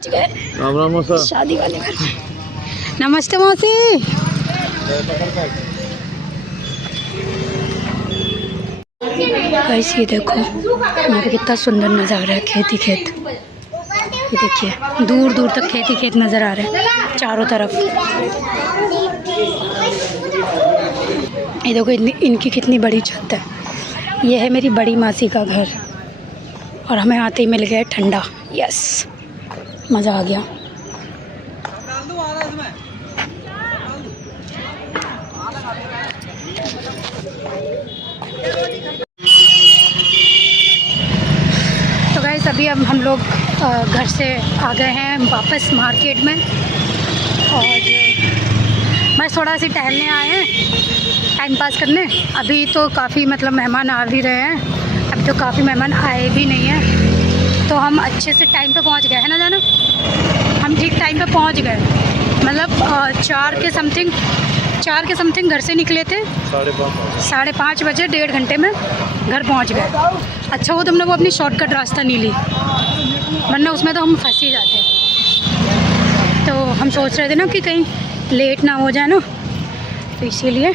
राम राम मौसा। शादी वाले घर में। नमस्ते मौसी। गाइस ये देखो यहाँ पे कितना सुंदर नज़ारा है, खेती खेत। ये देखिए दूर दूर तक खेती खेत नज़र आ रहे हैं चारों तरफ। ये देखो इनकी कितनी बड़ी छत है। ये है मेरी बड़ी मासी का घर और हमें आते ही मिल गया ठंडा। यस, मज़ा आ गया। तो गाइस अभी अब हम लोग घर से आ गए हैं वापस मार्केट में और बस थोड़ा सी टहलने आए हैं, टाइम पास करने। अभी तो काफ़ी मतलब मेहमान आ भी रहे हैं, अभी तो काफ़ी मेहमान आए भी नहीं हैं, तो हम अच्छे से टाइम पे पहुंच गए हैं ना जाना। हम ठीक टाइम पे पहुंच गए, मतलब 4 के समथिंग घर से निकले थे, 5:30 बजे, 1.5 घंटे में घर पहुंच गए। अच्छा वो तुमने वो अपनी शॉर्टकट रास्ता नहीं ली, वरना उसमें तो हम फंस ही जाते। तो हम सोच रहे थे ना कि कहीं लेट ना हो जाए ना, तो इसीलिए।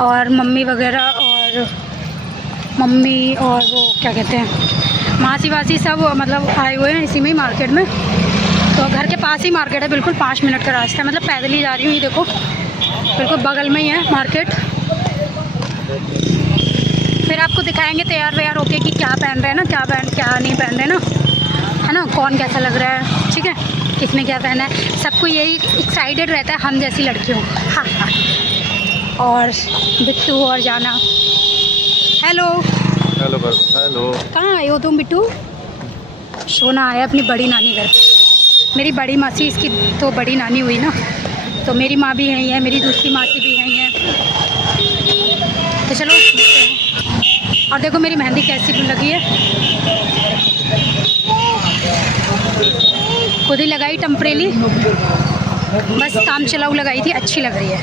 और मम्मी वगैरह और मम्मी और वो क्या कहते हैं मासी वासी सब मतलब आए हुए हैं इसी में ही मार्केट में। तो घर के पास ही मार्केट है, बिल्कुल 5 मिनट का रास्ता है, मतलब पैदल ही जा रही हूँ। ये देखो बिल्कुल बगल में ही है मार्केट। फिर आपको दिखाएंगे तैयार व्यार होके कि क्या पहन रहे हैं ना, क्या नहीं पहन रहे ना, है ना, कौन कैसा लग रहा है, ठीक है, किसने क्या पहना है। सबको यही एक्साइटेड रहता है हम जैसी लड़कियों। हाँ हाँ। और बिट्टू और जाना। Hello hello hello. कहाँ आए हो तुम बिट्टू? सोना आया अपनी बड़ी नानी घर पे। मेरी बड़ी मासी इसकी तो बड़ी नानी हुई ना, तो मेरी माँ भी यहीं है, मेरी दूसरी मासी भी यहीं है। तो चलो देखते हैं। और देखो मेरी मेहंदी कैसी लगी है, खुद ही लगाई टम्परेली, बस काम चलाऊ लगाई थी, अच्छी लग रही है।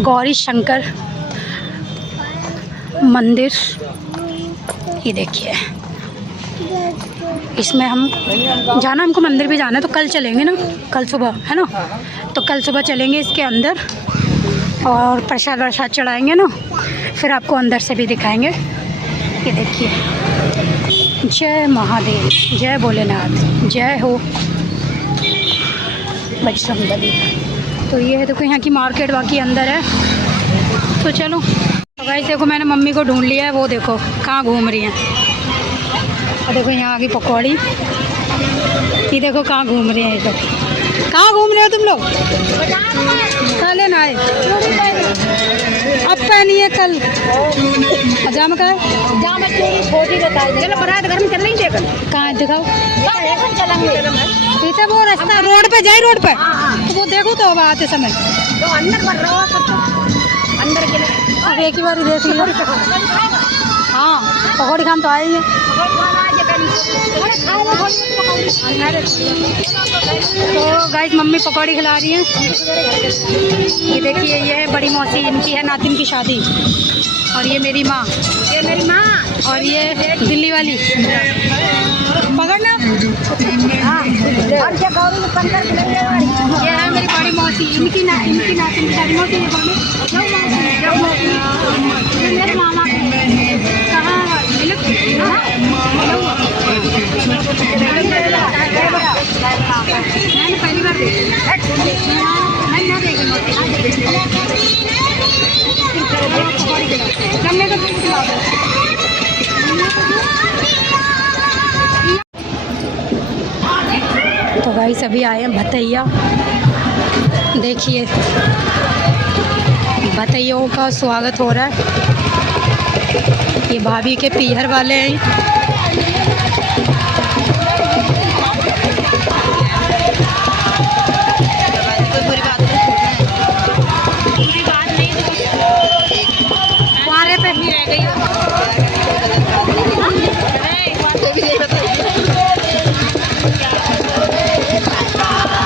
गौरी शंकर मंदिर, ये देखिए, इसमें हम जाना, हमको मंदिर भी जाना है, तो कल चलेंगे ना, कल सुबह, है ना, तो कल सुबह चलेंगे इसके अंदर और प्रसाद वरसाद चढ़ाएंगे ना, फिर आपको अंदर से भी दिखाएंगे। ये देखिए, जय महादेव, जय भोलेनाथ, जय हो बजरंगबली। तो ये है, देखो यहाँ की मार्केट बाकी अंदर है। तो चलो। तो गाइस देखो मैंने मम्मी को ढूंढ लिया है, वो देखो कहाँ घूम रही हैं। और देखो यहाँ आ गई पकौड़ी, ये देखो कहाँ घूम रही हैं। ये लोग कहाँ घूम रहे हो तुम लोग? कहाँ लेना है? अब पहनी है कल जाम का कहाँ दिखाओ। पीछे वो रास्ता रोड पे जाए, रोड पे तो वो देखो तो आते समय अंदर के अब एक ही बार देख लिया। हाँ पकौड़ी खान तो आए ही है। तो गाइस मम्मी पकौड़ी खिला रही हैं। ये देखिए, ये है बड़ी मौसी, इनकी है नातिन की शादी। और ये मेरी माँ, और ये दिल्ली वाली पकड़ना। हाँ ये है मेरी बड़ी मौसी, इनकी नातिन की शादी। मौसी मेरे मामा कहाँ मैंने पहली बार तो भाई सभी आए हैं भतैया। देखिए भतैयों का स्वागत हो रहा है। ये भाभी के पीहर वाले हैं।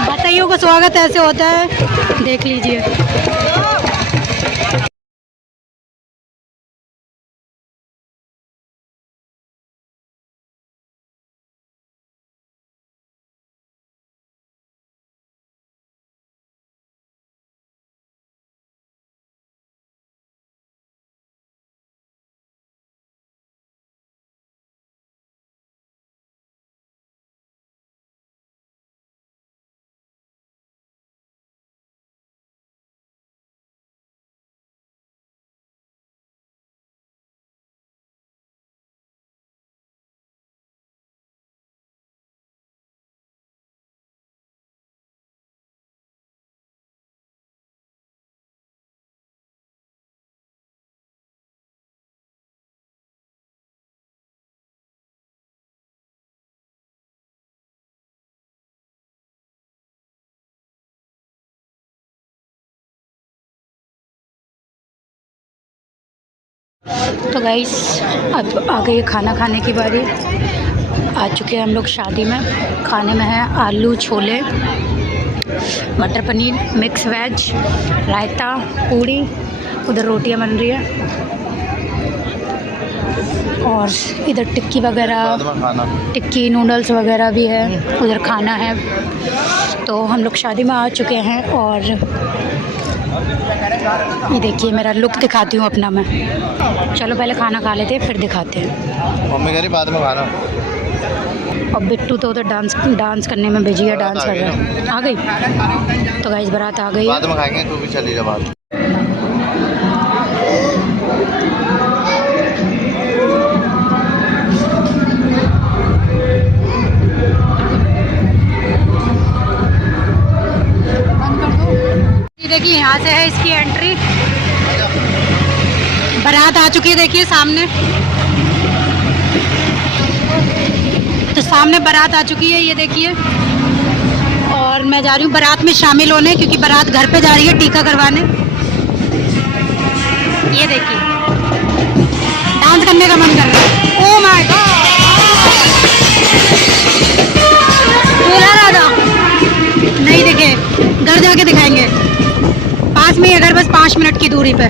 भतैयों का स्वागत ऐसे होता है, देख लीजिए। तो गाइस अब आ गई खाना खाने की बारी। आ चुके हैं हम लोग शादी में। खाने में है आलू छोले, मटर पनीर, मिक्स वेज, रायता, पूड़ी, उधर रोटियां बन रही है और इधर टिक्की वगैरह, टिक्की नूडल्स वगैरह भी है, उधर खाना है। तो हम लोग शादी में आ चुके हैं और ये देखिए मेरा लुक दिखाती हूँ अपना मैं। चलो पहले खाना खा लेते हैं फिर दिखाते हैं। मम्मी कह रही बाद में खाना। और बिट्टू तो उधर डांस करने में बिजी है, डांस कर रहा है। आ गई तो गाइस बारात आ गई। बाद में खाएंगे, तू भी चली जा बात। देखिए यहाँ से है इसकी एंट्री। बारात आ चुकी है, देखिए सामने। तो सामने बारात आ चुकी है, ये देखिए। और मैं जा रही हूँ बारात में शामिल होने, क्योंकि बारात घर पे जा रही है टीका करवाने। ये देखिए डांस करने का मन कर रहा है। ओह माय गॉड, दूल्हा राधा नहीं दिखे, घर जाके दिखाएंगे। पास में अगर बस 5 मिनट की दूरी पे।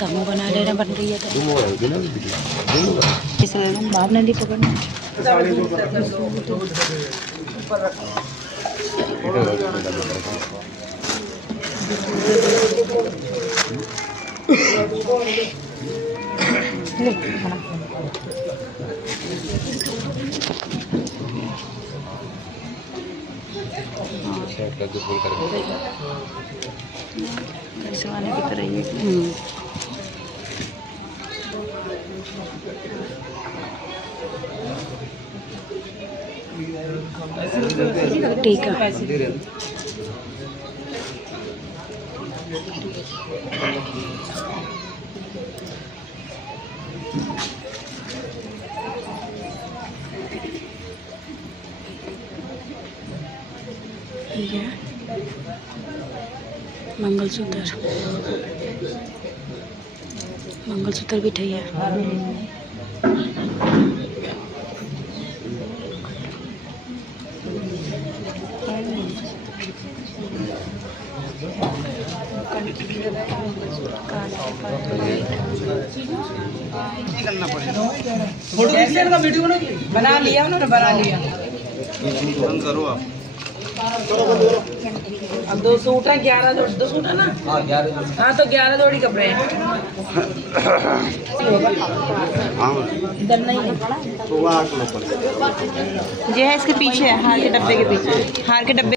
तमु बना लेना बन रही है तो बाहर नहीं पकड़ना। की तरह ये ठीक है। ठीक है मंगलसूत्र भी ठीक है। फोटो वीडियो बना लिया उन्होंने, बना लिया। करो आप। अब 2 सूट है, 11 जोड़ी, 2 सूट है ना। हाँ तो 11 जोड़ी कपड़े हैं। इधर नहीं है, तो जो है इसके पीछे है, हार के डब्बे के पीछे, हार के डब्बे।